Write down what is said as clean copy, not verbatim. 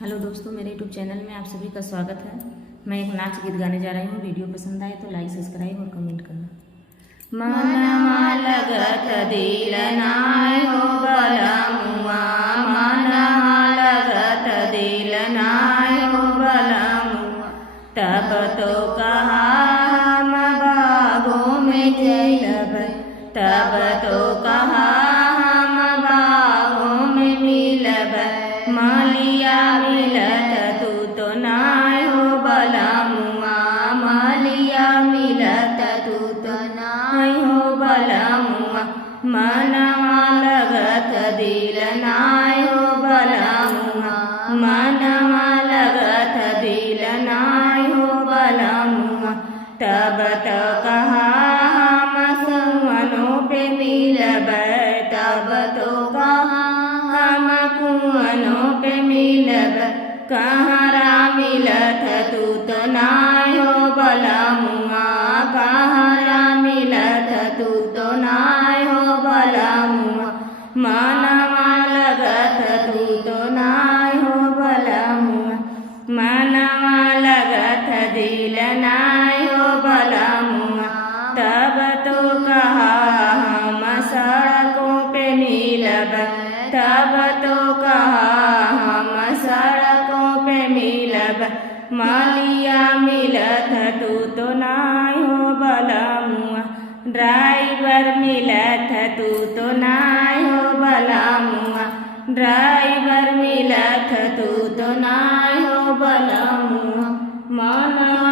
Hello दोस्तों, मेरे YouTube channel में आप सभी का स्वागत है। मैं एक नाच गीत गाने जा रही हूँ। वीडियो पसंद आए तो लाइक, सब्सक्राइब और कमेंट करना। मनमा लगत दिल नाय हो बलमुआ, मनमा लगत दिल नाय हो बलमुआ, तब तो कहा हम बागों में जलब, तब तो कहा हम बागों में मिलब, मालिया मिलत तू तो नाय हो बलमुआ, मालिया मिलत तू तो नाय हो बलमुआ, मनवा लगत दिल नाय हो बलमुआ, मनवा लगत दिल नाय हो बलमुआ, तब तो कहा हम सुमनों पे मिलब, तब तो कहा हम कुआनों पे मिलब, कहारा मिलत तू तो नाय हो बलमुआ, कहारा मिलत तू तो नाय हो बलमुआ, मनवा लगत तू तो नाय हो बलमुआ, मनवा लगत दिल नाय हो बलमुआ, तब तो कहा हम सड़कों पे मिलब, तब तो कहा हम सड़कों पे मिलब, मालिया मिलत तू तो नाय हो बलमुआ, ड्राइवर मिलत तू तो नाय हो बलमुआ, ड्राइवर मिलत तू तो नाय हो बलमुआ, मनवा